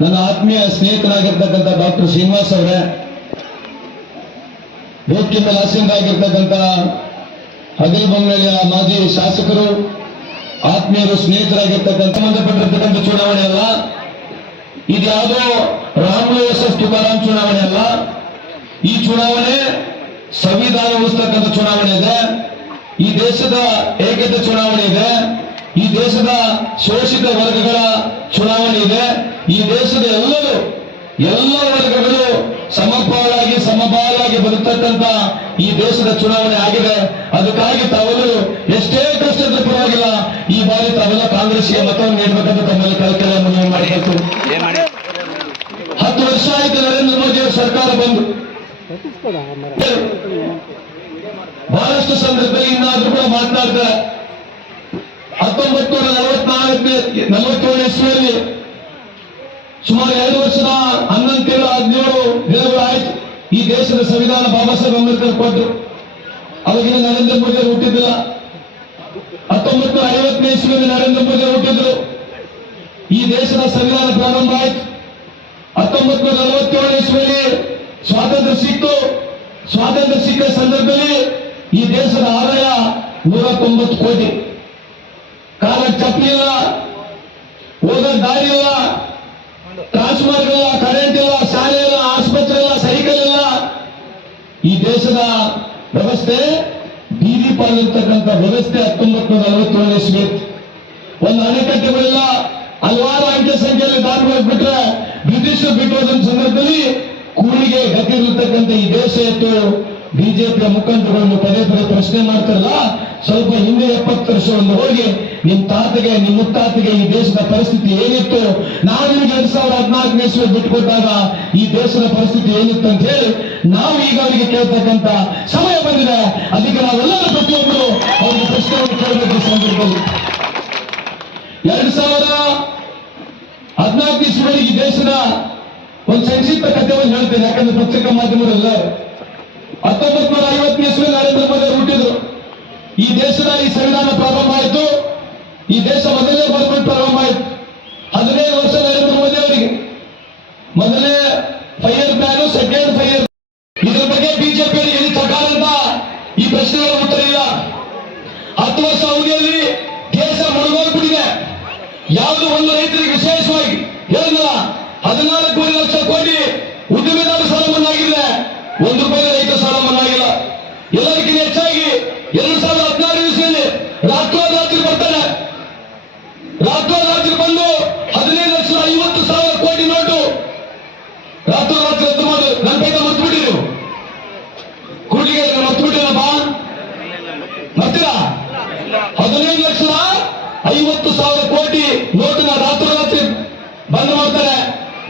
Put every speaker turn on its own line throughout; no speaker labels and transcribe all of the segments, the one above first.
ನನ್ನ ಆತ್ಮೀಯ ಸ್ನೇಹಿತರಾಗಿರ್ತಕ್ಕಂಥ ಡಾಕ್ಟರ್ ಶ್ರೀನಿವಾಸ್ ಅವರೇ ವೇದಿಕೆ ಆಸೀನರಾಗಿರ್ತಕ್ಕಂಥ ಹಗಲ್ ಬಂಗಲೆಯ ಮಾಜಿ ಶಾಸಕರು, ಆತ್ಮೀಯರು, ಸ್ನೇಹಿತರಾಗಿರ್ತಕ್ಕಂಥ ಸಂಬಂಧಪಟ್ಟಿರ್ತಕ್ಕಂಥ ಚುನಾವಣೆ ಅಲ್ಲ ಇದ್ಯಾವುದೋ ರಾಮ ಎಸ್ ಎಸ್ ತುಕಾರಾಮ್ ಚುನಾವಣೆ ಅಲ್ಲ. ಈ ಚುನಾವಣೆ ಸಂವಿಧಾನ ಉಳಿಸ್ತಕ್ಕಂಥ ಚುನಾವಣೆ ಇದೆ. ಈ ದೇಶದ ಏಕತೆ ಚುನಾವಣೆ ಇದೆ. ಈ ದೇಶದ ಶೋಷಿತ ವರ್ಗಗಳ ಚುನಾವಣೆ ಇದೆ. ಈ ದೇಶದ ಎಲ್ಲರೂ ಎಲ್ಲ ವರ್ಗಗಳು ಸಮಪಾಲಾಗಿ ಸಮಪಾಲಾಗಿ ಬರುತ್ತಕ್ಕಂತ ಈ ದೇಶದ ಚುನಾವಣೆ ಆಗಿದೆ. ಅದಕ್ಕಾಗಿ ತಾವೆಲ್ಲರೂ ಎಷ್ಟೇ ಕಷ್ಟ ಇದ್ರೂ ಪರವಾಗಿಲ್ಲ. ಈ ಬಾರಿ ತಾವೆಲ್ಲ ಕಾಂಗ್ರೆಸ್ಗೆ ಮತವನ್ನು ನೀಡಬೇಕಂತ ತಮ್ಮಲ್ಲಿ ಕಲ್ಕೆಲ್ಲ ಮನವಿ
ಮಾಡಿ
ಹತ್ತು ವರ್ಷ ಆಯ್ತು ನರೇಂದ್ರ ಮೋದಿ ಅವರ ಸರ್ಕಾರ ಬಂದು. ಬಹಳಷ್ಟು ಸಂದರ್ಭದಲ್ಲಿ ಇನ್ನಾದ್ರೂ ಕೂಡ ಮಾತನಾಡ್ತಾರೆ. ಹತ್ತೊಂಬತ್ತು ನೂರ ನಲವತ್ನಾಲ್ಕು ನಲವತ್ತೇಳು ಇಸ್ವಿಯಲ್ಲಿ ಸುಮಾರು ಎರಡು ವರ್ಷದ ಹನ್ನೊಂದು ತಿಂಗಳು ಹದಿನೇಳು ದಿನಗಳು ಆಯ್ತು. ಈ ದೇಶದ ಸಂವಿಧಾನ ಬಾಬಾ ಸಾಹೇಬ್ ಅಂಬೇಡ್ಕರ್ ಕೊಟ್ಟರು. ಅವಾಗಿನ ನರೇಂದ್ರ ಮೋದಿ ಹುಟ್ಟಿದ್ದಿಲ್ಲ. ಹತ್ತೊಂಬತ್ತು ಐವತ್ತನೇ ಇಸ್ವಿಯಲ್ಲಿ ನರೇಂದ್ರ ಮೋದಿ ಹುಟ್ಟಿದ್ರು. ಈ ದೇಶದ ಸಂವಿಧಾನ ಪ್ರಾರಂಭ ಆಯ್ತು. ಹತ್ತೊಂಬತ್ತು ನೂರ ನಲವತ್ತೇಳು ಇಸ್ವಿಯಲ್ಲಿ ಸ್ವಾತಂತ್ರ್ಯ ಸಿಕ್ತು. ಸ್ವಾತಂತ್ರ್ಯ ಸಿಕ್ಕ ಸಂದರ್ಭದಲ್ಲಿ ಈ ದೇಶದ ಆದಾಯ ನೂರ ತೊಂಬತ್ತು ಕೋಟಿ. ಕಾಲ ಚಪ್ಪಲಿಲ್ಲ ಹೋದ ದಾರಿ ಇಲ್ಲ. ಟ್ರಾನ್ಸ್ಫಾರ್ಮರ್ ಕರೆಂಟ್ ಇಲ್ಲ ಶಾಲೆ ಇಲ್ಲ ಆಸ್ಪತ್ರೆ ಇಲ್ಲ ಸೈಕಲ್ ಇಲ್ಲ ಈ ದೇಶದ ವ್ಯವಸ್ಥೆ ಬೀದಿ ಪಾಲಿರ್ತಕ್ಕಂಥ ವ್ಯವಸ್ಥೆ ಹತ್ತೊಂಬತ್ತು ನೂರ ನಲವತ್ತೇಳು ಇಸ್ವಿ. ಒಂದು ಅಣೆಕಟ್ಟೆಗಳಿಲ್ಲ ಹಲವಾರು ಅಂಕೆ ಸಂಖ್ಯೆಯಲ್ಲಿ ದಾಖಲೆ ಬಿಟ್ರೆ ಬ್ರಿಟಿಷರು ಬಿಟ್ಟು ಸಂದರ್ಭದಲ್ಲಿ ಕೂಲಿಗೆ ಗತಿ ಇರತಕ್ಕಂಥ ಈ ದೇಶ ಇತ್ತು. ಬಿಜೆಪಿಯ ಮುಖಂಡರುಗಳನ್ನು ಪದೇ ಪದೇ ಪ್ರಶ್ನೆ ಮಾಡ್ತಾರಲ್ಲ, ಸ್ವಲ್ಪ ಹಿಂದೆ ಎಪ್ಪತ್ತು ವರ್ಷ ಹೋಗಿ, ನಿಮ್ ತಾತಗೆ, ನಿಮ್ ಮುತ್ತಾತಿಗೆ ಈ ದೇಶದ ಪರಿಸ್ಥಿತಿ ಏನಿತ್ತು? ನಾವು ನಿಮ್ಗೆ ಎರಡ್ ಸಾವಿರದ ಹದಿನಾಲ್ಕನೇ ಇಸ್ವಿ ಬಿಟ್ಕೊಟ್ಟಾಗ ಈ ದೇಶದ ಪರಿಸ್ಥಿತಿ ಏನಿತ್ತು ಅಂತ ಹೇಳಿ, ನಾವು ಈಗ ಅವರಿಗೆ ಕೇಳ್ತಕ್ಕಂತ ಸಮಯ ಬಂದಿದೆ. ಅದಕ್ಕೆ ನಾವೆಲ್ಲರೂ ಪ್ರತಿಯೊಬ್ಬರು ಅವ್ರಿಗೆ ಪ್ರಶ್ನೆಯನ್ನು ಕೇಳಬೇಕು ಸಂದರ್ಭದಲ್ಲಿ. ಎರಡ್ ಸಾವಿರ ಹದಿನಾಲ್ಕು ಇಸ್ವಿವರೆಗೆ ಈ ದೇಶದ ಒಂದು ಸಂಕ್ಷಿಪ್ತ ಕಥೆಯನ್ನು ಹೇಳ್ತೇನೆ, ಯಾಕಂದ್ರೆ ಪತ್ರಿಕಾ ಮಾಧ್ಯಮದಲ್ಲ ಹತ್ತೊಂಬತ್ತು ನೂರ ಐವತ್ತನೇ ಇಸ್ವಿ ನರೇಂದ್ರ ಮೋದಿ ಹುಟ್ಟಿದ್ರು. ಈ ದೇಶದ ಈ ಸಂವಿಧಾನ ಪ್ರಾರಂಭ ಆಯಿತು. ಈ ದೇಶ ಮೊದಲನೇ ಗೌರ್ಮೆಂಟ್ ಪ್ರಾರಂಭ ಆಯಿತು. ಹದಿನೈದು ವರ್ಷ ನರೇಂದ್ರ ಮೋದಿ ಅವರಿಗೆ. ಮೊದಲೇ ಫೈರ್ ಪ್ಲಾನ್ ಒಂದು ರೂಪಾಯಿ ರೈತ ಸಾಲ ಮನ್ನಾಗಿಲ್ಲ. ಎಲ್ಲರಿಗಿಂತ ಹೆಚ್ಚಾಗಿ ಎರಡು ಸಾವಿರದ ಹದಿನಾರು ಇಸ್ವಿಯಲ್ಲಿ ರಾಷ್ಟ್ರೀಯ ಬರ್ತಾರೆ ರಾಷ್ಟ್ರೀಯ ಬಂದು ಹದಿನೈದು ಲಕ್ಷದ ಐವತ್ತು ಸಾವಿರ ಕೋಟಿ ನೋಟು ರಾತ್ರಿ ರಾತ್ರಿ ರದ್ದು ಮಾಡಿ ನನ್ನ ಕೈಗೆ ಮರ್ತ್ಬಿಟ್ಟಿರಿ ನೀವು ಕೂಡಿಗೆ ಮರ್ತ್ಬಿಟ್ಟಿರಪ್ಪ ಮರ್ತೀರಾ ಹದಿನೈದು ಲಕ್ಷದ ಐವತ್ತು ಸಾವಿರ ಕೋಟಿ ನೋಟನ್ನ ರಾತ್ರೋರಾತ್ರಿ ಬಂದ್ ಮಾಡ್ತಾರೆ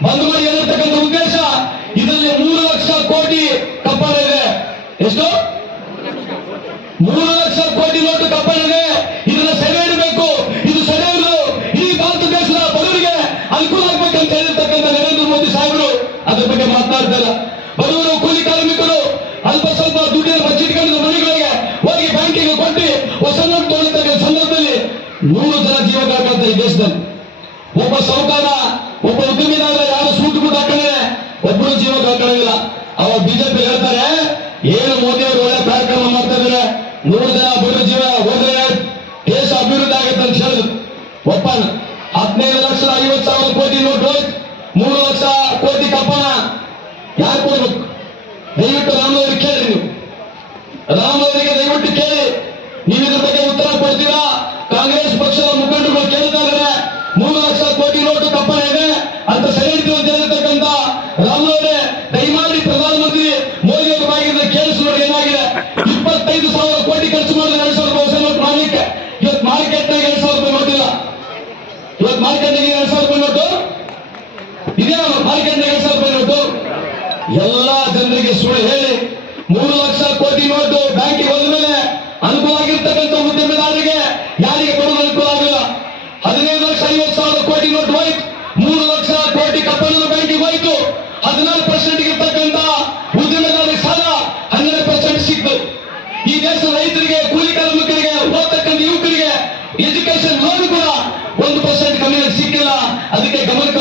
ಬಂದ್ ಮಾಡಿ ಏನಿರ್ತಕ್ಕಂಥ ಉದ್ದೇಶ ಇದರಲ್ಲಿ ಮೂರು ಲಕ್ಷ ಕೋಟಿ ಕಪ್ಪಾಳ ಇದೆ ಎಷ್ಟು ಮೂರು ಲಕ್ಷ ಕೋಟಿ ನೋಟು ಕಪ್ಪಾಳ ಇದೆ ಇದನ್ನ ಸೆರೆ ಹಿಡಬೇಕು ಇದು ಸೆರೆ ಹಿಡಿದು ಇಡೀ ಭಾರತ ದೇಶದ ಬಡವರಿಗೆ ಅನುಕೂಲ ಆಗ್ಬೇಕಂತ ಹೇಳಿರ್ತಕ್ಕಂಥ ನರೇಂದ್ರ ಮೋದಿ ಸಾಹೇಬರು ಅದ್ರ ಬಗ್ಗೆ ಮಾತನಾಡ್ತಾರೆ ಬಡವರು, ಕೂಲಿ ಕಾರ್ಮಿಕರು, ಅಲ್ಪ ಸ್ವಲ್ಪ ದುಡ್ಡಿನ ಬಚ್ಚಿಟ್ಕೊಂಡು ಮನೆಗಳಿಗೆ ಹೋಗಿ ಬ್ಯಾಂಕಿಗೆ ಕೊಟ್ಟು ಹೊಸ ನೋಟ್ ತಗೊಳ್ತಕ್ಕ ಸಂದರ್ಭದಲ್ಲಿ ನೂರು ಜನ ಜೀವ ಕಳ್ಕೊಂತ ಈ ದೇಶದಲ್ಲಿ. ಒಬ್ಬ ಸೌಕಾರ ಒಬ್ಬ ಉದ್ಯಮಿದಾರ ಯಾರು ಸೂಟ್ ಕೂಡ ಹಾಕೊಂಡಿದೆ ಒಬ್ಬರು ಜೀವ ಎಜುಕೇಶನ್ ಲೋನ್ ಕೂಡ ಒಂದು ಪರ್ಸೆಂಟ್ ಕಮ್ಮಿ ಸಿಕ್ಕಿಲ್ಲ ಅದಕ್ಕೆ ಗಮನಕ್ಕೆ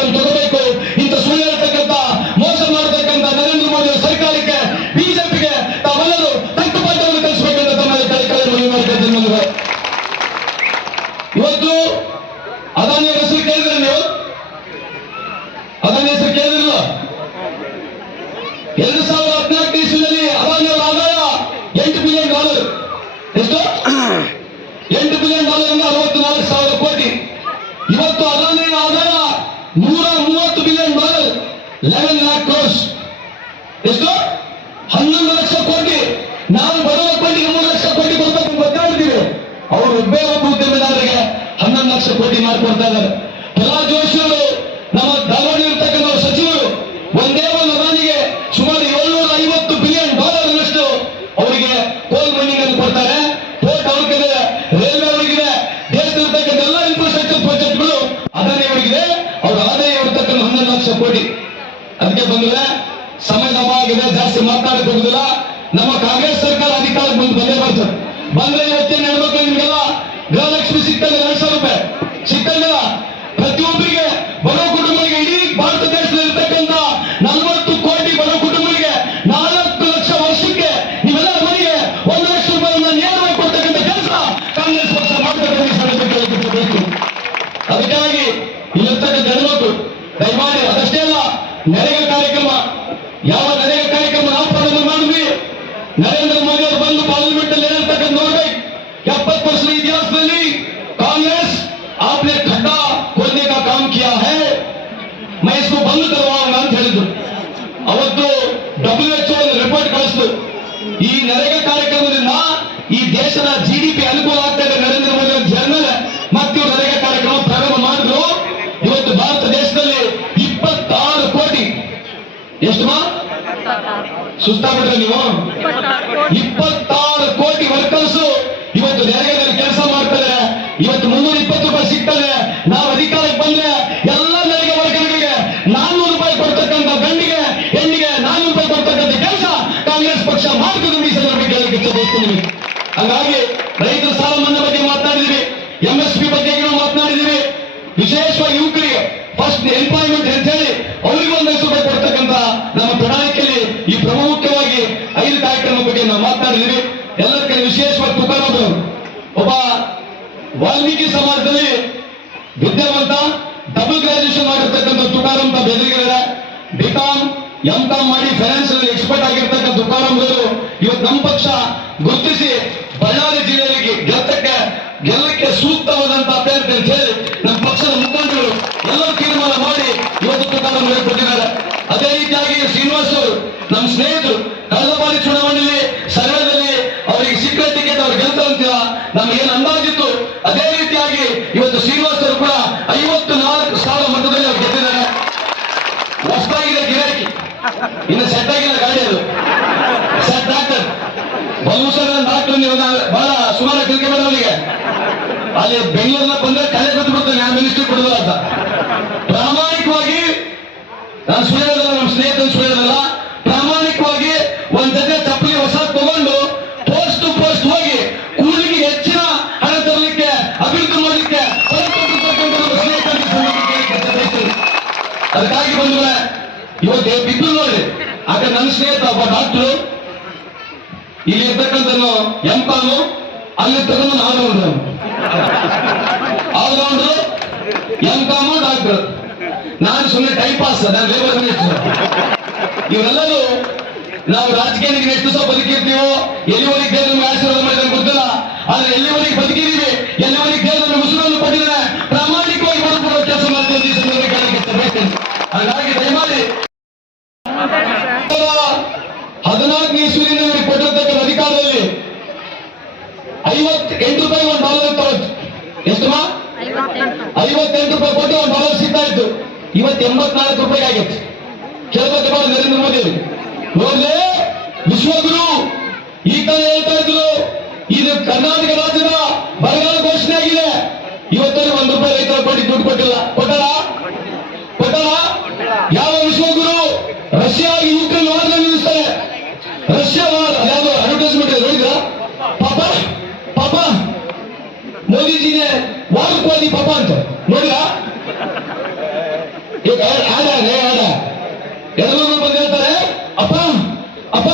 ಎಷ್ಟು ಸುಸ್ತಾಗ್ಬಿಟ್ರೆ ನೀವು? ಇಪ್ಪತ್ತಾರು. ವಾಲ್ಮೀಕಿ ಸಮಾಜದಲ್ಲಿ ವಿದ್ಯಾವಂತ ಡಬಲ್ ಗ್ರಾಜುಯೇಷನ್ ಮಾಡಿರ್ತಕ್ಕಂಥ ತುಕಾರಾಮ್ ಬೆದರಿಗಳಿದೆ ಬಿಕಾಂ ಎಂ ಕಾಂ ಮಾಡಿ ಫೈನಾನ್ಸಿಯಲ್ ಎಕ್ಸ್ಪರ್ಟ್ ಆಗಿರ್ತಕ್ಕಂಥ ತುಕಾರಾಮ್ ಅವರು ಇವತ್ತು ನಮ್ಮ ಪಕ್ಷ ಗುರುತಿಸಿ ಬಳ್ಳಾರಿ ಜಿಲ್ಲೆಯಲ್ಲಿ ಬಹಳ ಸುಮಾರು ಕಲಿಕೆ ಬರೋರಿಗೆ ಅಲ್ಲಿ ಬೆಂಗಳೂರಿನ ಬಂದ್ರೆ ಕಲೆ ಬಿಟ್ಟು ಬರ್ತಾನೆ ನಾನು ಮಿನಿಸ್ಟರ್ ಕೊಡೋದಿಲ್ಲ ಅಂತ. ಪ್ರಾಮಾಣಿಕವಾಗಿ, ನಾನು ಸುಳಿಯೋದಲ್ಲ, ನಮ್ಮ ಸ್ನೇಹಿತರು ಸುಳಿಯೋದಲ್ಲ. ಪ್ರಾಮಾಣಿಕವಾಗಿ ಒಂದ್ ಜೊತೆ ಚಪ್ಪಲಿ ಹೊಸ ತಗೊಂಡು ಪೋಸ್ಟ್ ಟು ಪೋಸ್ಟ್ ಹೋಗಿ ಕೂಲಿಗೆ ಹೆಚ್ಚಿನ ಹಣ ತರಲಿಕ್ಕೆ, ಅಭಿವೃದ್ಧಿ ಮಾಡಲಿಕ್ಕೆ ಅದಕ್ಕಾಗಿ ಬಂದ್ರೆ ಇವತ್ತು ಬಿದ್ದು ನೋಡಿ. ಆಗ ನನ್ನ ಸ್ನೇಹಿತ ಒಬ್ಬ ಡಾಕ್ಟರ್ ಕಳ್ತಾನೋ ಎಂಪಾನು ಅಲ್ಲಿ ತಗೊಂಡು ಆಲ್ರೌಂಡರ್ ಆಲ್ರೌಂಡರ್ ಎಂತಾನು ಡಾಕ್ಟರ್ ನಾನು ಸುಮ್ಮನೆ ಟೈಮ್ ಪಾಸ್ ನಾನು ಲೇಬರ್ ಇವರೆಲ್ಲರೂ ನಾವು ರಾಜಕೀಯ ಎಷ್ಟು ಸಹ ಬದುಕಿರ್ತೀವೋ, ಎಲ್ಲಿವರೆಗೆ ಆಶೀರ್ವಾದ ಮಾಡಿದ್ರೆ ಗೊತ್ತಿಲ್ಲ. ಆದ್ರೆ ಎಲ್ಲಿವರೆಗೆ ಮೋದಿಜಿನೇ ವಾರಕ್ವಾದಿ ಪಾಪ ಅಂತ. ನೋಡಿಲ್ಲ ಈಗ ಆಡ ರೇ ಆಡ. ಎಲ್ಲರೂ ಬಂದು ಹೇಳ್ತಾರೆ, ಅಪ್ಪ ಅಪ್ಪ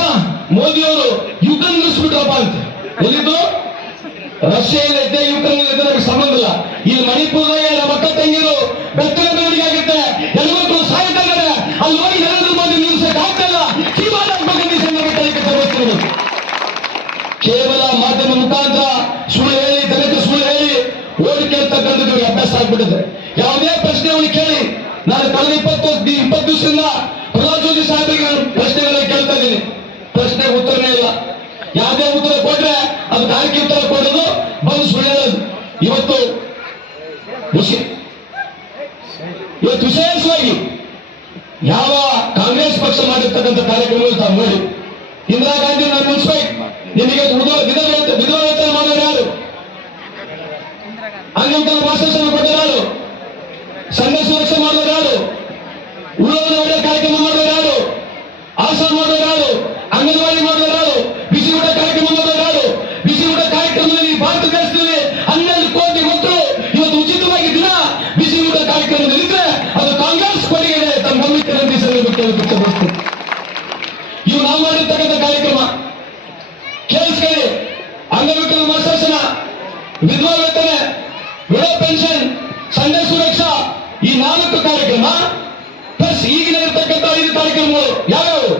ಮೋದಿ ಅವರು ಯುದ್ಧ ನಿಲ್ಲಿಸ್ಬಿಟ್ರಪ್ಪ ಅಂತ. ಎಲ್ಲಿದ್ದು? ರಷ್ಯಾ ಇಲ್ಲದೆ ಯುಕ್ರೇನ್ ಇಲ್ಲದೆ ಸಂಬಂಧ ಇಲ್ಲ. ಇಲ್ಲಿ ಮಣಿಪುರದಾಗ ನಮ್ಮ ಇವತ್ತು ಇವತ್ತು ವಿಶೇಷವಾಗಿ ಯಾವ ಕಾಂಗ್ರೆಸ್ ಪಕ್ಷ ಮಾಡಿರ್ತಕ್ಕಂಥ ಕಾರ್ಯಕ್ರಮಗಳು ತಾವು ನೋಡಿ. ಇಂದಿರಾ ಗಾಂಧಿ ನಾನು ಮುನ್ಸಿಪಾಲ್ ನಿಮಗೆ ಕೇಳಿ ವ್ಯಕ್ತಪಡಿಸ್ತೀವಿ ಇವು ನಾವು ಮಾಡಿರ್ತಕ್ಕಂಥ ಕಾರ್ಯಕ್ರಮ ಕೇಳಿಸ್ಕೊಳ್ಳಿ ಅಂಗವಿಕಲ ಮಾಸಾಸನ ವಿಧವಾ ವೇತನ ವಿಡೋ ಪೆನ್ಷನ್ ಸಂಡೆ ಸುರಕ್ಷಾ ಈ ನಾಲ್ಕು ಕಾರ್ಯಕ್ರಮ ಪ್ಲಸ್ ಈಗಿನ ಇರ್ತಕ್ಕಂಥ ಐದು ಕಾರ್ಯಕ್ರಮಗಳು ಯಾವ್ಯಾವು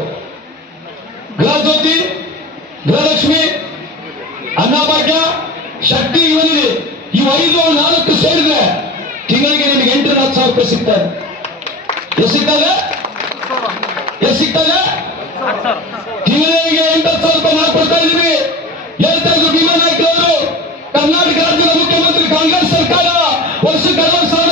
ಗೃಹಜ್ಯೋತಿ ಗೃಹಲಕ್ಷ್ಮಿ ಅನ್ನಭಾಗ್ಯ ಶಕ್ತಿ ಇವನಿದೆ ಇವು ಐದು ನಾಲ್ಕು ಸೇರಿದ್ರೆ ತಿಂಗಳಿಗೆ ನಿಮಗೆ ಎಂಟು ಹತ್ತು ಸಾವಿರ ರೂಪಾಯಿ ಸಿಗ್ತದೆ ಎಷ್ಟು ಸಿಗ್ತದೆ ಎಷ್ಟು ಸಿಗ್ತದೆ? ತಿಂಗಳಿಗೆ ಎಂಟತ್ತು ಸಾವಿರ ರೂಪಾಯಿ ಮಾಡ್ಕೊಡ್ತಾ ಇದೀವಿ ಅವರು ಕರ್ನಾಟಕ ರಾಜ್ಯದ ಮುಖ್ಯಮಂತ್ರಿ ಕಾಂಗ್ರೆಸ್ ಸರ್ಕಾರ ವರ್ಷಕ್ಕೆ ಅರವತ್ತು ಸಾವಿರ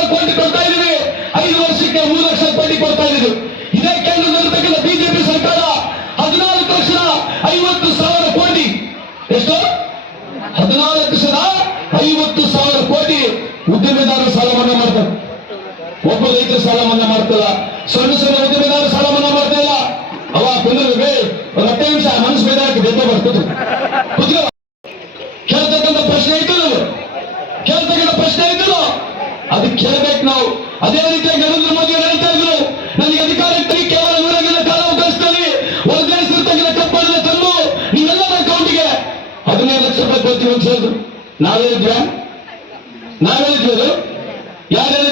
ನಾವ್ ಹೇಳಿದ್ರು ಯಾರು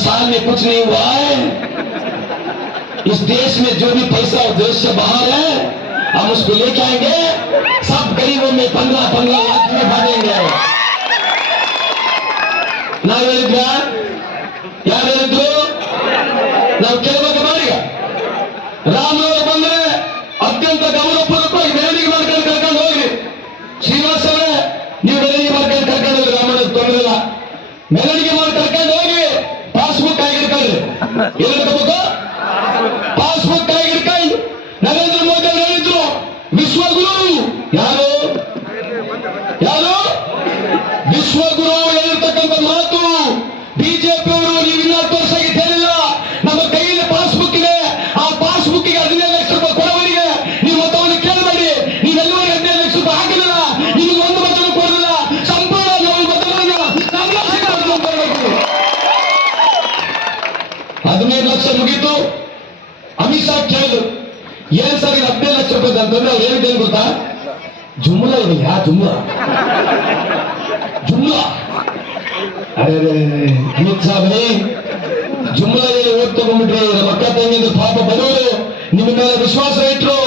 साल में कुछ नहीं हुआ है इस देश में जो भी पैसा और देश से बाहर है हम उसको लेके आएँगे सब गरीबों में पंद्रह पंद्रह लाख में बांटेंगे ना याद ಮೆರವಣಿಗೆ ಮಾಡಿ ಕರ್ಕೊಂಡು ಹೋಗಿ ಪಾಸ್ಬುಕ್ ಆಗಿರ್ತಾರೆ ಏನ್ ಪಾಸ್ಬುಕ್ ಆಗಿರ್ತಾರೆ ನಿಮ್ಮ ಮೇಲೆ ವಿಶ್ವಾಸ ಇಟ್ರು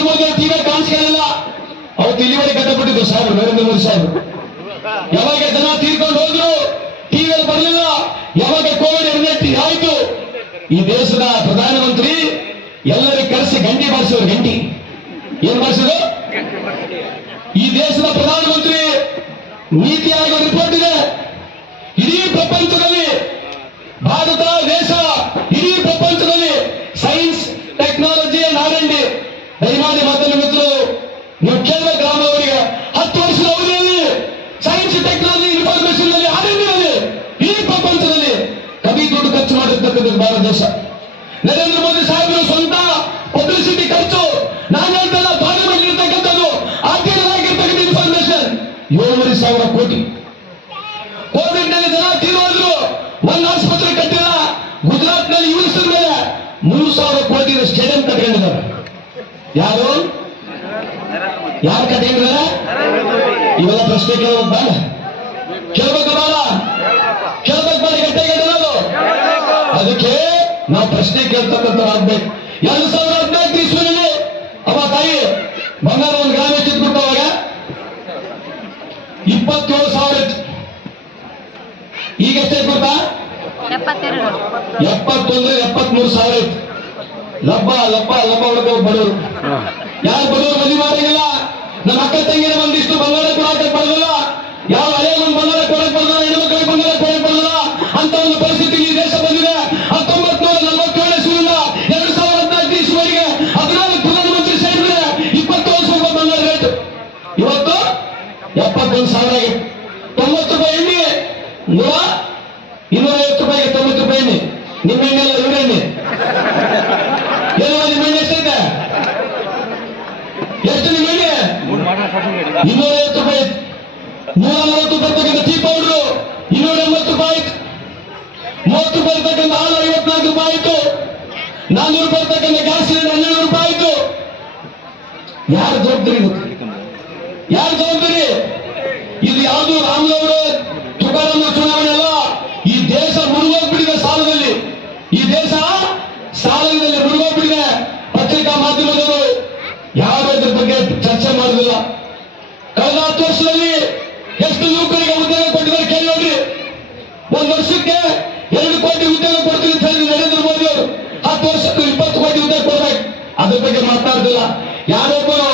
ನರೇಂದ್ರ ಮೋದಿ ಅವ್ರ ತೀರಾ ಕಾಣಿಸ್ಕೊಳ್ಳಲ್ಲ. ಅವತ್ತು ಇಲ್ಲಿವರೆಗೆ ಕಟ್ಟಬಿಟ್ಟಿದ್ರು ಸಾಹೇಬ್ ನರೇಂದ್ರ ಮೋದಿ ಸಾಹೇಬ್ ಯಾವಾಗ ಜನ ತೀರ್ಕೊಂಡು ಹೋದ್ರು ಟಿವಿಯಲ್ಲಿ ಬರಲಿಲ್ಲ. ಯಾವಾಗ ಕೋವಿಡ್ ಎಮರ್ಜೆನ್ಸಿ ಆಯ್ತು. ಈ ದೇಶದ ಪ್ರಧಾನಮಂತ್ರಿ ಎಲ್ಲರಿಗೂ ಕರೆಸಿ ಗಂಟಿ ಬಾರಿಸಿದ್ರು, ಗಂಟಿ. ಏನ್ ಬಾರಿಸಿದ್ರು? ಈ ದೇಶದ ಪ್ರಧಾನಮಂತ್ರಿ ನೀತಿ ಆಯೋಗ ರಿಪೋರ್ಟ್ ಇದೆ. ಇಡೀ ಪ್ರಪಂಚದಲ್ಲಿ ಭಾರತ ದೇಶ ಇಡೀ ಮುಖ್ಯದ ಗ್ರಾಮದವರಿಗೆ ಹತ್ತು ವರ್ಷದ ಅವಧಿಯಲ್ಲಿ ಸೈನ್ಸ್ ಟೆಕ್ನಾಲಜಿ ಇನ್ಫಾರ್ಮೇಶನ್ನಲ್ಲಿ ಆರೋಗ್ಯದಲ್ಲಿ ಈ ಪ್ರಪಂಚದಲ್ಲಿ ಕವಿ ದುಡ್ಡು ಖರ್ಚು ಮಾಡಿರ್ತಕ್ಕಂಥದ್ದು ಭಾರತ ದೇಶ. ನರೇಂದ್ರ ಮೋದಿ ಸಾಹೇಬರ ಸ್ವಂತ ಪಬ್ಲಿಸಿಟಿ ಖರ್ಚು ನಾನು ಹೇಳ್ತಲ್ಲ ಪಾರ್ಲಿಮೆಂಟ್ ಇರ್ತಕ್ಕಂಥದ್ದು ಅಧ್ಯಯನವಾಗಿರ್ತಕ್ಕಂಥ ಇನ್ಫಾರ್ಮೇಶನ್ ಏಳುವರೆ ಸಾವಿರ ಕೋಟಿ. ಕೋವಿಡ್ನಲ್ಲಿ ಜನ ತೀರೋದ್ರು ಒಂದು ಆಸ್ಪತ್ರೆ ಕಟ್ಟಿಲ್ಲ. ಗುಜರಾತ್ನಲ್ಲಿ ಯೂನಿಸ್ ಮೇಲೆ ಮೂರು ಸಾವಿರ ಕೋಟಿ ಸ್ಟೇಡಿಯಂ ಕಟ್ಕೊಂಡಿದ್ದಾರೆ. ಯಾರು? ಯಾರು ಕಟ್ಕೊಂಡಿದ್ದಾರೆ ಇವೆಲ್ಲ ಪ್ರಶ್ನೆ ಕೇಳೋದು ಬಾಲ? ಕೇಳ್ಬೇಕು ಬಾಲ ಕೇಳ್ಬೇಕು ಬೇಡ ಗಟ್ಟಿಯಾಗಿರೋದು ಅದಕ್ಕೆ ನಾವು ಪ್ರಶ್ನೆ ಕೇಳ್ತಕ್ಕಂಥ ಆಗ್ಬೇಕು ಎರಡು ಸಾವಿರ ಹದಿನಾಲ್ಕು ಇಸ್ವಿನಲ್ಲಿ ಅವ ತಾಯಿ ಬಂಗಾರ ಒಂದು ಗ್ರಾಮ ಅವಾಗ? ಇಪ್ಪತ್ತೇಳು ಸಾವಿರ ಈಗ ಎಷ್ಟೇ ಗೊತ್ತಾ ಎಪ್ಪತ್ತೊಂದು, ಎಪ್ಪತ್ಮೂರು ಸಾವಿರ ಲಬ್ಬ ಲಬ್ಬ ಲಬ್ಬ ಹೊಡೆದು ಬಡವರು. ಯಾರು ಬಡವರು ಮದುವೆ ಮಾಡಂಗಿಲ್ಲ ನಮ್ಮ ಅಕ್ಕ ತಂಗಿನ ಒಂದಿಷ್ಟು ಬಂಗಾರ ಕೊಡಕ್ಕೆ ಬರೋದಿಲ್ಲ ನಲವತ್ತು ಬರ್ತಕ್ಕಂಥ ಟೀ ಪೌಡ್ರು ಇನ್ನೂರ ಎಂಬತ್ತು ರೂಪಾಯಿ. ಮೂವತ್ತು ಬರ್ತಕ್ಕಂಥ ಹಾಲು ಐವತ್ನಾಲ್ಕು ರೂಪಾಯಿ ಆಯ್ತು. ನಾನ್ನೂರು ಬರ್ತಕ್ಕಂಥ ಗ್ಯಾಸ್ ಸಿಲಿಂಡರ್ ಹನ್ನೆರಡು ರೂಪಾಯಿ ಯಾರು ಜವಾಬ್ದಾರಿ ಯಾರು ಜವಾಬ್ದಾರಿ? ಇದು ಯಾವುದು ರಾಮನವರು ತುಕಾರಾಮ ಮಾತಾಡ್ತಿಲ್ಲ ಯಾರೊಬ್ಬರು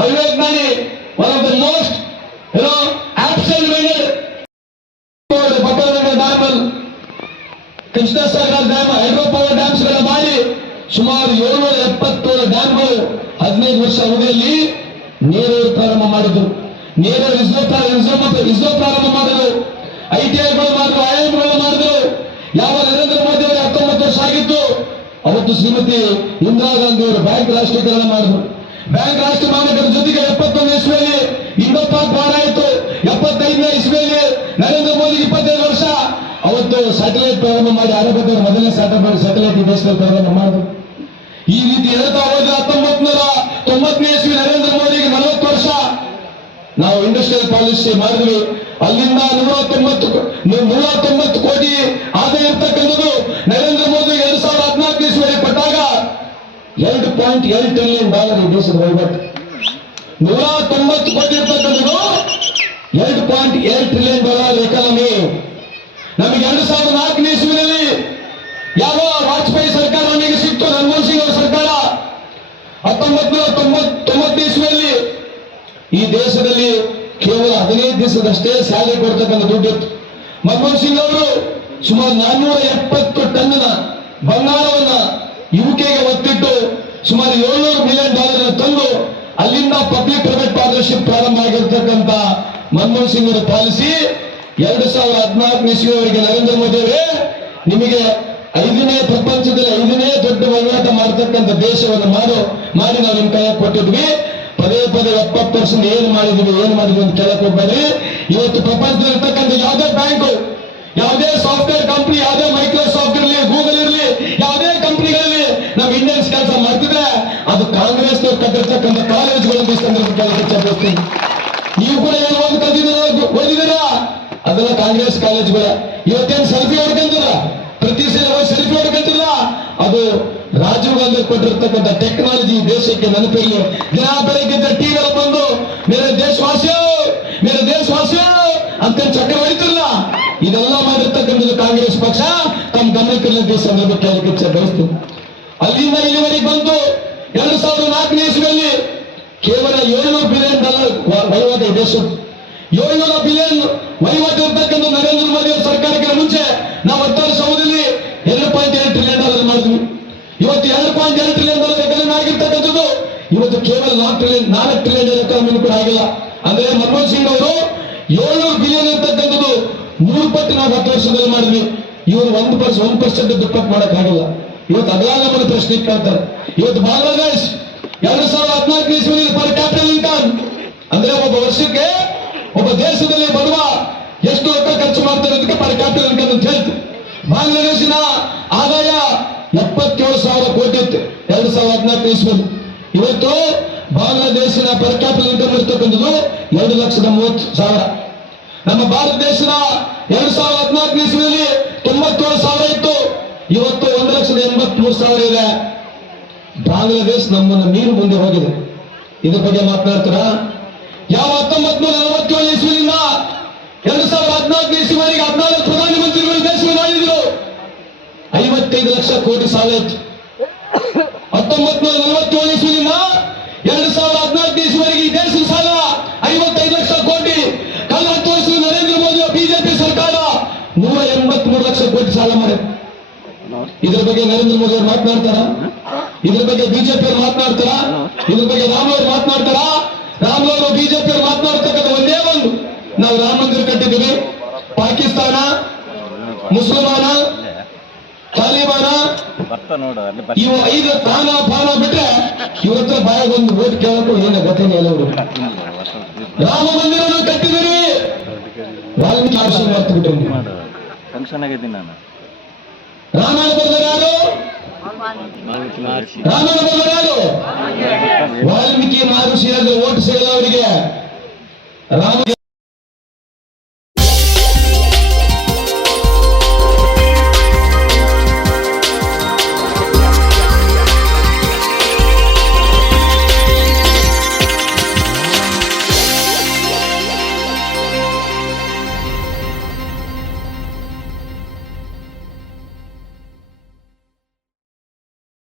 ಅವಿವೇಜ್ಞಾನಿ ಒನ್ ಆಫ್ ದ ಮೋಸ್ಟ್ ಏನೋ absent minded ಬಕ್ಕಲದಂಡ dam Krishnasagara dam, hydro power ಡ್ಯಾಮ್ಸ್ಗಳ ಮಾಡಿ ಸುಮಾರು ಏಳ್ನೂರ ಎಪ್ಪತ್ತೇಳು ಡ್ಯಾಮ್ಗಳು ಹದಿನೈದು ವರ್ಷ ಅವಧಿಯಲ್ಲಿ ನೀರು ಪ್ರಾರಂಭ ಮಾಡಿದ್ರು. ನೀರು ರಿಸರ್ವ್ ರಿಸರ್ವ್ ಮತ್ತು ರಿಸೋ ಪ್ರಾರಂಭ ಮಾಡಿದ್ರು. ಐಟಿಐಗಳು ಮಾಡಿದ್ರು ಐಎಂಗಳು ಮಾಡಿದ್ರು ಯಾವ ನರೇಂದ್ರ ಮೋದಿ ಅವರು ಹತ್ತೊಂಬತ್ತು ವರ್ಷ ಆಗಿತ್ತು ಅವತ್ತು ಶ್ರೀಮತಿ ಇಂದಿರಾ ಗಾಂಧಿ ಅವರು ಬ್ಯಾಂಕ್ ರಾಷ್ಟ್ರೀಕರಣ ಮಾಡಿದ್ರು. ಬ್ಯಾಂಕ್ ರಾಷ್ಟ್ರ ಮಾಡಿದ್ರ ಜೊತೆಗೆ ಎಪ್ಪತ್ತೊಂದು ಇಸ್ವಿಯಲ್ಲಿ ಇಂಡೋ ಬಾರ ಆಯಿತು ಎಪ್ಪತ್ತೈದನೇ ಇಸ್ವಿಯಲ್ಲಿ ನರೇಂದ್ರ ಮೋದಿ ಇಪ್ಪತ್ತೈದು ವರ್ಷ. ಅವತ್ತು ಸ್ಯಾಟಲೈಟ್ ಪ್ರಾರಂಭ ಮಾಡಿ ಆರೋಗ್ಯದವರು ಮೊದಲನೇ ಸ್ಯಾಟಲೈಟ್ ಸ್ಯಾಟಲೈಟ್ ದೇಶದಲ್ಲಿ ಪ್ರಾರಂಭ ಮಾಡಿದ್ರು. ಈ ರೀತಿ ಹೇಳ್ತಾ ಹೋದ್ರೆ ಹತ್ತೊಂಬತ್ತು ನೂರ ತೊಂಬತ್ತನೇ ಇಸ್ವಿ ನರೇಂದ್ರ ಮೋದಿಗೆ ನಲವತ್ತು ವರ್ಷ. ನಾವು ಇಂಡಸ್ಟ್ರಿಯಲ್ ಪಾಲಿಸಿ ಮಾಡಿದ್ವಿ. ಅಲ್ಲಿಂದ ನೂರ ತೊಂಬತ್ತು ನೂರ ತೊಂಬತ್ತು ಕೋಟಿ ಆದಾಯ ಇರ್ತಕ್ಕಂಥದ್ದು ನರೇಂದ್ರ ಮೋದಿ ಎರಡ್ ಸಾವಿರದ ಹದಿನಾಲ್ಕು ಇಸ್ವಿಯಲ್ಲಿ ಕೊಟ್ಟಾಗ ಏಳು ಟ್ರಿಲಿಯನ್ ಡಾಲರ್ ಈ ದೇಶದ ವಹಿವಾಟು. ನೂರ ತೊಂಬತ್ತು ಕೋಟಿ ಇರ್ತಕ್ಕಂಥದ್ದು ಎರಡು ಪಾಯಿಂಟ್ ಏಳು ಟ್ರಿಲಿಯನ್ ಡಾಲರ್ ಎಕಾನಮಿ ನಮಗೆ ಎರಡು ಸಾವಿರದ ನಾಲ್ಕನೇ ಇಸ್ವಿನಲ್ಲಿ ಯಾವ ವಾಜಪೇಯಿ ಸರ್ಕಾರ ನಮಗೆ ಸಿಕ್ತು? ಮನಮೋಹನ್ ಸಿಂಗ್ ಅವರ ಸರ್ಕಾರ. ಹತ್ತೊಂಬತ್ತು ನೂರ ತೊಂಬತ್ ತೊಂಬತ್ತನೇ ಇಸ್ವಿಯಲ್ಲಿ ಈ ದೇಶದಲ್ಲಿ ಕೇವಲ ಹದಿನೈದು ದಿವಸದಷ್ಟೇ ಸ್ಯಾಲರಿ ಕೊಡ್ತಕ್ಕಂಥ ದುಡ್ಡಿತ್ತು ಮನಮೋಹನ್ ಸಿಂಗ್ ಅವರು ಸುಮಾರು ನಾನ್ನೂರ ಎಪ್ಪತ್ತು ಟನ್ನ ಬಂಗಾರವನ್ನ ಯುಕೆಗೆ ಸುಮಾರು ಏಳ್ನೂರು ಮಿಲಿಯನ್ ಡಾಲರ್ ತಂದು ಅಲ್ಲಿಂದ ಪಬ್ಲಿಕ್ ಪ್ರೈವೇಟ್ ಪಾರ್ಟ್ನರ್ಶಿಪ್ ಪ್ರಾರಂಭ ಆಗಿರ್ತಕ್ಕಂಥ ಮನಮೋಹನ್ ಸಿಂಗ್ ಅವರ ಪಾಲಿಸಿ ಎರಡು ಸಾವಿರದ ಹದಿನಾಲ್ಕನೇ ಇಸ್ವಿಯವರೆಗೆ ನರೇಂದ್ರ ಮೋದಿ ಅವರೇ ನಿಮಗೆ ಐದನೇ ಪ್ರಪಂಚದಲ್ಲಿ ಐದನೇ ದೊಡ್ಡ ವಹಿವಾಟ ಮಾಡತಕ್ಕಂತ ದೇಶವನ್ನು ಮಾಡು, ಮಾಡಿ ನಾವು ನಿಮ್ ಕೈ ಕೊಟ್ಟಿದ್ವಿ. ಪದೇ ಪದೇ ಎಪ್ಪತ್ತು ಪರ್ಸೆಂಟ್ ಏನು ಮಾಡಿದ್ವಿ ಏನು ಮಾಡಿದ್ವಿ ಅಂತ ಕೇಳಕ್ ಹೋಗ್ಬೇಡ್ರಿ. ಇವತ್ತು ಪ್ರಪಂಚದಲ್ಲಿ ಇರ್ತಕ್ಕಂಥ ಯಾವುದೇ ಬ್ಯಾಂಕು, ಯಾವುದೇ ಸಾಫ್ಟ್ವೇರ್ ಕಂಪನಿ ಯಾವುದೇ ಮೈಕ್ರೋಸಾಫ್ಟ್ ಇರಲಿ ಅದು ಕಾಂಗ್ರೆಸ್ ಕಟ್ಟಿರ್ತಕ್ಕಂಥ ಕಾಲೇಜ್ಗಳನ್ನು ಈ ಸಂದರ್ಭ ಕೆಲಸ ಚರ್ಚಿಸ್ತೀನಿ. ನೀವು ಕೂಡ ಏನೋ ಒಂದು ಕಲ್ತಿದ್ದೀರ ಅದೆಲ್ಲ ಕಾಂಗ್ರೆಸ್ ಕಾಲೇಜ್ಗಳ. ಇವತ್ತೇನು ಸೆಲ್ಫಿ ಹೊಡ್ಕೊಂತೀರ? ಪ್ರತಿ ಸಲ ಸೆಲ್ಫಿ ಹೊಡ್ಕೊಂತಿಲ್ಲ ಅದು ರಾಜೀವ್ ಗಾಂಧಿ ಕೊಟ್ಟಿರ್ತಕ್ಕಂಥ ಟೆಕ್ನಾಲಜಿ ದೇಶಕ್ಕೆ ನೆನಪಿರಲಿ. ದಿನ ಬೆಳಗ್ಗೆ ಟಿವಿಗಳು ಬಂದು, ಮೇರೆ ದೇಶವಾಸಿಯೋ ಮೇರೆ ದೇಶವಾಸಿಯೋ ಅಂತ ಚಕ್ರ ಹೊಡಿತಿಲ್ಲ. ಇದೆಲ್ಲ ಮಾಡಿರ್ತಕ್ಕಂಥದ್ದು ಕಾಂಗ್ರೆಸ್ ಪಕ್ಷ. ತಮ್ಮ ಗಮನಕ್ಕೆ ಸಂದರ್ಭಕ್ಕೆ ಅಲ್ಲಿಂದ ಇಲ್ಲಿವರೆಗೆ ಬಂದು ಎರಡು ಸಾವಿರದ ನಾಲ್ಕನೇ ಇಸ್ವಿಯಲ್ಲಿ ಕೇವಲ ಏಳ್ನೂರು ಬಿಲಿಯನ್ ಡಾಲರ್ ವಹಿವಾಟು ದೇಶ ಏಳ್ನೂರು ಬಿಲಿಯನ್ ವಹಿವಾಟು ಇರ್ತಕ್ಕಂಥ ನರೇಂದ್ರ ಮೋದಿ ಅವರ ಸರ್ಕಾರಕ್ಕೆ ಮುಂಚೆ ನಾವು ಹತ್ತು ವರ್ಷ ಅವಧಿಯಲ್ಲಿ ಎರಡು ಪಾಯಿಂಟ್ ಎರಡು ಟ್ರಿಲಿಯನ್ ಡಾಲರ್ ಮಾಡಿದ್ವಿ. ಇವತ್ತು ಎರಡು ಪಾಯಿಂಟ್ ಎರಡು ಟ್ರಿಲಿಯನ್ ಡಾಲರ್ ಎಕಾನಮಿ ಆಗಿರ್ತಕ್ಕಂಥದ್ದು ಇವತ್ತು ಕೇವಲ ನಾಲ್ಕು ಟ್ರಿಲಿಯನ್ ನಾಲ್ಕು ಟ್ರಿಲಿಯನ್ ಎಕಾನಮಿ ಕೂಡ ಆಗಿಲ್ಲ. ಅಂದ್ರೆ ಮನಮೋಹನ್ ಸಿಂಗ್ ಅವರು ಏಳ್ನೂರು ಬಿಲಿಯನ್ ಇರ್ತಕ್ಕಂಥದ್ದು ನೂರು ಪಟ್ಟು ನಾವು ಹತ್ತು ವರ್ಷದಲ್ಲಿ ಮಾಡಿದ್ವಿ. ಇವರು ಒಂದು ಪರ್ಸೆಂಟ್ ಒಂದು ಪರ್ಸೆಂಟ್ ದುಪ್ಪಟ್ಟು ಮಾಡಕ್ ಆಗಿಲ್ಲ ಇವತ್ತು ಅದ್ರಾಗ ನಮ್ಮನ್ನು ಪ್ರಶ್ನೆ ಕೇಳ್ತಾರೆ. ಇವತ್ತು ಬಾಂಗ್ಲಾದೇಶ್ ಎರಡು ಸಾವಿರದ ಹದಿನಾಲ್ಕು ಇಸ್ವಿಯಲ್ಲಿ ಪರ್ ಕ್ಯಾಪಿಟಲ್ ಇನ್ಕಮ್ ಅಂದ್ರೆ ಒಬ್ಬ ವರ್ಷಕ್ಕೆ ಒಬ್ಬ ದೇಶದಲ್ಲಿ ಬರುವ ಎಷ್ಟು ರೊಕ್ಕ ಖರ್ಚು ಮಾಡ್ತಾರೆ ಅದಕ್ಕೆ ಪರ್ ಕ್ಯಾಪಿಟಲ್ ಇನ್ಕಮ್ ಅಂತ ಹೇಳ್ತು. ಬಾಂಗ್ಲಾದೇಶಿನ ಆದಾಯ ಎಪ್ಪತ್ತೇಳು ಸಾವಿರ ಕೋಟಿ ಇತ್ತು ಎರಡು ಸಾವಿರದ ಹದಿನಾಲ್ಕು ಇಸ್ವಿಯಲ್ಲಿ. ಇವತ್ತು ಬಾಂಗ್ಲಾದೇಶಿನ ಪರ್ ಕ್ಯಾಪಿಟಲ್ ಇನ್ಕಮ್ ಇರ್ತಕ್ಕಂಥದ್ದು ಎರಡು ಲಕ್ಷದ ಮೂವತ್ತು ಸಾವಿರ. ನಮ್ಮ ಭಾರತ ದೇಶದ ಎರಡು ಸಾವಿರದ ಹದಿನಾಲ್ಕು ಇಸ್ವಿಯಲ್ಲಿ ತೊಂಬತ್ತೇಳು ಸಾವಿರ ಇತ್ತು. ಇವತ್ತು ಒಂದು ಲಕ್ಷದ ಎಂಬತ್ಮೂರು ಸಾವಿರ ಇದೆ. ಬಾಂಗ್ಲಾದೇಶ್ ನಮ್ಮನ್ನು ನೀರು ಮುಂದೆ ಹೋಗಿದೆ. ಇದ್ರ ಬಗ್ಗೆ ಮಾತನಾಡ್ತಾರ? ಯಾವ ಹತ್ತೊಂಬತ್ ನೂರ ನಲವತ್ತೇಳು ಇಸ್ವಿನಿಂದ ಎರಡು ಸಾವಿರದ ಹದಿನಾಲ್ಕು ಇಸ್ವಿವರೆಗೆ ಹದಿನಾಲ್ಕು ಪ್ರಧಾನಮಂತ್ರಿಗಳು ದೇಶವನ್ನು ಆಳಿದ್ರು ಐವತ್ತೈದು ಲಕ್ಷ ಕೋಟಿ ಸಾಲ ಇತ್ತು. ಹತ್ತೊಂಬತ್ ನೂರ ನಲವತ್ತೇಳು ಇಸ್ವಿನಿಂದ ಎರಡು ಸಾವಿರದ ಹದಿನಾಲ್ಕು ಇಸ್ವಿವರೆಗೆ ಈ ದೇಶದ ಸಾಲ ಐವತ್ತೈದು ಲಕ್ಷ ಕೋಟಿ. ಕಳೆದ ಹತ್ತು ವರ್ಷದ ನರೇಂದ್ರ ಮೋದಿ ಬಿಜೆಪಿ ಸರ್ಕಾರ ನೂರ ಎಂಬತ್ಮೂರು ಲಕ್ಷ ಕೋಟಿ ಸಾಲ ಮಾಡಿದೆ ಇದ್ರ ಬಗ್ಗೆ ನರೇಂದ್ರ ಮೋದಿ ಅವರು ಮಾತನಾಡ್ತಾರ? ಇದ್ರ ಬಗ್ಗೆ ಬಿಜೆಪಿ ಅವರು ಮಾತನಾಡ್ತಾರ? ಇದ್ರ ಬಗ್ಗೆ ರಾಮ್ ಅವರು ಮಾತನಾಡ್ತಾರ? ರಾಮ್ ಅವರು ಬಿಜೆಪಿ ಅವರು ಮಾತನಾಡ್ತಕ್ಕಂಥ ಒಂದೇ ಒಂದು. ನಾವು ರಾಮ ಮಂದಿರ ಕಟ್ಟಿದ್ದೀವಿ. ಪಾಕಿಸ್ತಾನ, ಮುಸಲ್ಮಾನ, ತಾಲಿಬಾನ, ಇವು ಐದು ತಾನ ಪಾನ ಬಿಟ್ರೆ ಇವತ್ತು ಹತ್ರ ಬಾಯಾಗ ಒಂದು ಓಟ್ ಕೇಳಕ್ಕೂ ಏನ ಗೊತ್ತೇನೆ ಎಲ್ಲವರು ರಾಮ ಮಂದಿರವನ್ನು ಕಟ್ಟಿದ್ದೀರಿ ವಾಲ್ಮೀಕಿ
ಫಂಕ್ಷನ್ ಆಗಿದ್ದೀನಿ ನಾನು.
ಯಾರು ರಾಮಾಯಣ ಬರೆದವರು ಯಾರು ವಾಲ್ಮೀಕಿ ಮಹರ್ಷಿ ಓಟ್ ಸಿಗಲ್ಲ ಅವರಿಗೆ ರಾಮ